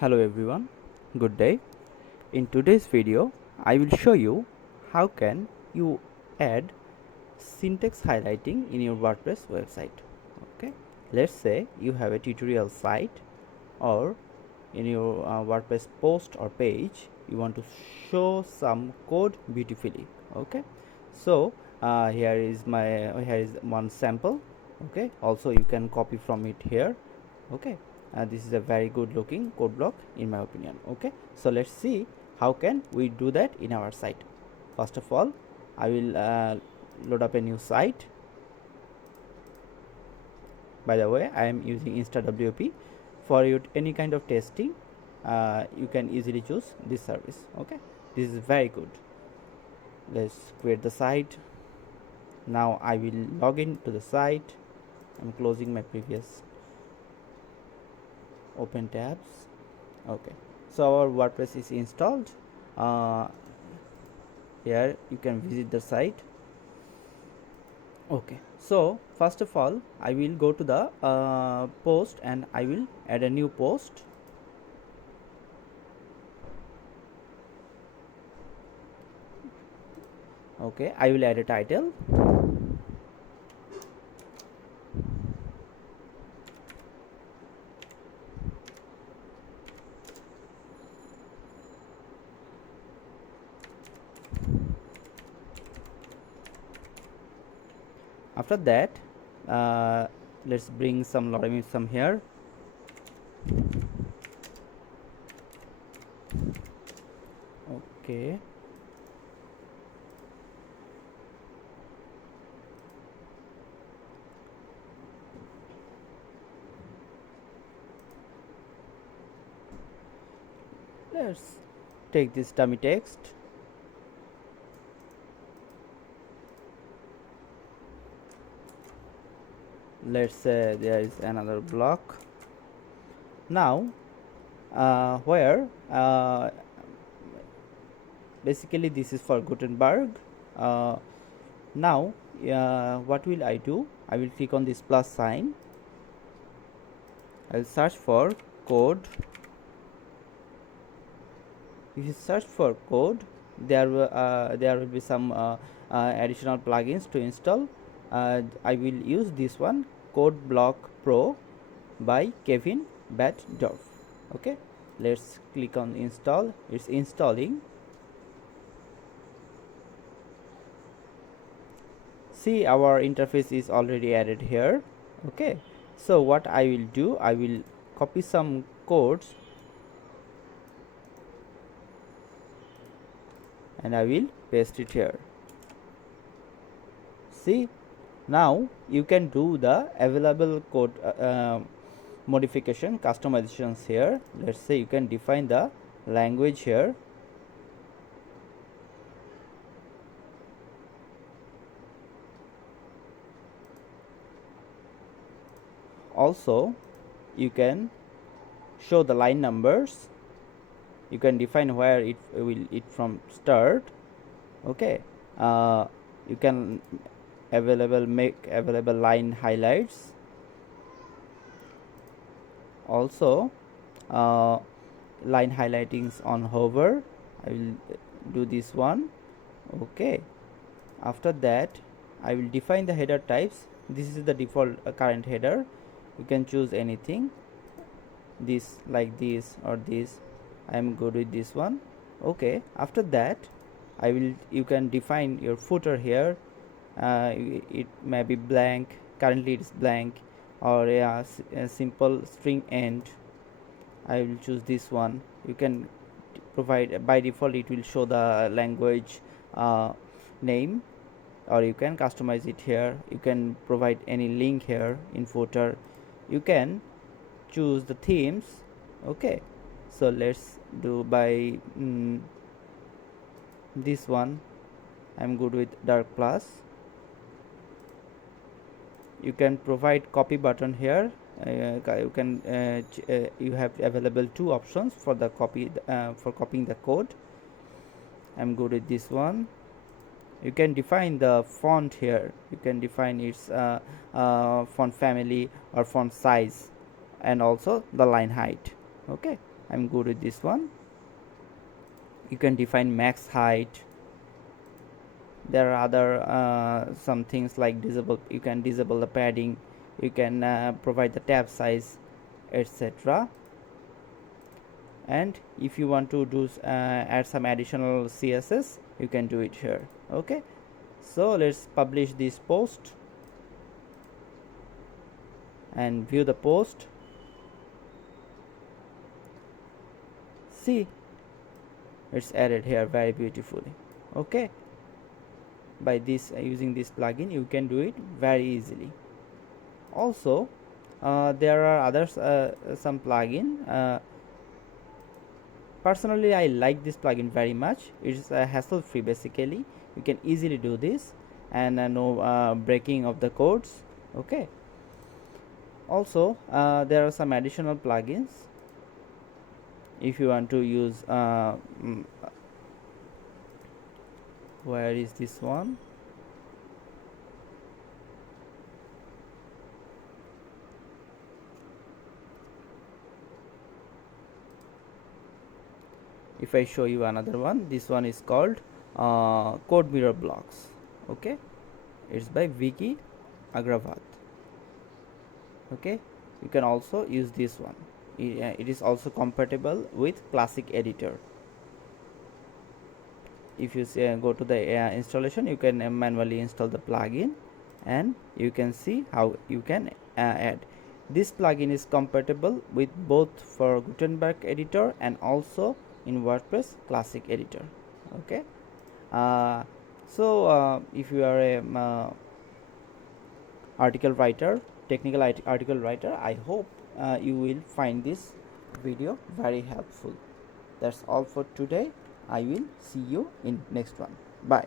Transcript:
Hello everyone, good day. In today's video, I will show you how can you add syntax highlighting in your WordPress website. Okay, let's say you have a tutorial site or in your WordPress post or page you want to show some code beautifully. Okay, so here is one sample. Okay, also you can copy from it here. Okay, this is a very good looking code block in my opinion. Okay, so let's see how can we do that in our site. First of all, I will load up a new site. By the way, I am using InstaWP. For you any kind of testing, you can easily choose this service. Okay, this is very good. Let's create the site. Now I will log in to the site. I'm closing my previous open tabs. Okay, so our WordPress is installed. Here you can visit the site. Okay, so first of all I will go to the post and I will add a new post. Okay, I will add a title. After that, let's bring some logarithm here. Okay, let's take this dummy text. Let's say there is another block. Now where basically this is for Gutenberg. Now what will I do? I will click on this plus sign. I'll search for code. If you search for code, there will be some additional plugins to install. I will use this one, Code Block Pro by Kevin Batdorf. Okay, let's click on install. It's installing. See, our interface is already added here. Okay, so what I will do, I will copy some codes and I will paste it here. See, now you can do the available code modification customizations here. Let's say you can define the language here. Also you can show the line numbers. You can define where it will from start. Okay, you can make available line highlights. Also line hightings on hover. I will do this one. Okay, after that I will define the header types. This is the default current header. You can choose anything, this like this or this. I am good with this one. Okay, after that you can define your footer here. It may be blank, currently it is blank, or a simple string end. I will choose this one. You can provide, by default it will show the language name, or you can customize it here. You can provide any link here in footer. You can choose the themes. Okay, so let's do by this one. I'm good with dark plus. You can provide copy button here. You can you have available two options for the copy for copying the code. I'm good with this one. You can define the font here. You can define its font family or font size, and also the line height. Okay, I'm good with this one. You can define max height. There are other some things like disable, you can disable the padding, you can provide the tab size, etc. And if you want to do add some additional CSS, you can do it here. Okay, so let's publish this post and view the post. See, it's added here very beautifully. Okay, by this using this plugin you can do it very easily. Also there are others some plugin. Personally I like this plugin very much. It's hassle free basically. You can easily do this and no breaking of the codes. Okay, also there are some additional plugins if you want to use where is this one? If I show you another one, this one is called code mirror blocks. Okay, it's by Vicky Agravat. Okay, you can also use this one. It is also compatible with classic editor. If you go to the installation, you can manually install the plugin and you can see how you can add. This plugin is compatible with both for Gutenberg editor and also in WordPress classic editor. Okay, so if you are a article writer, technical article writer, I hope you will find this video very helpful. That's all for today. I will see you in next one. Bye.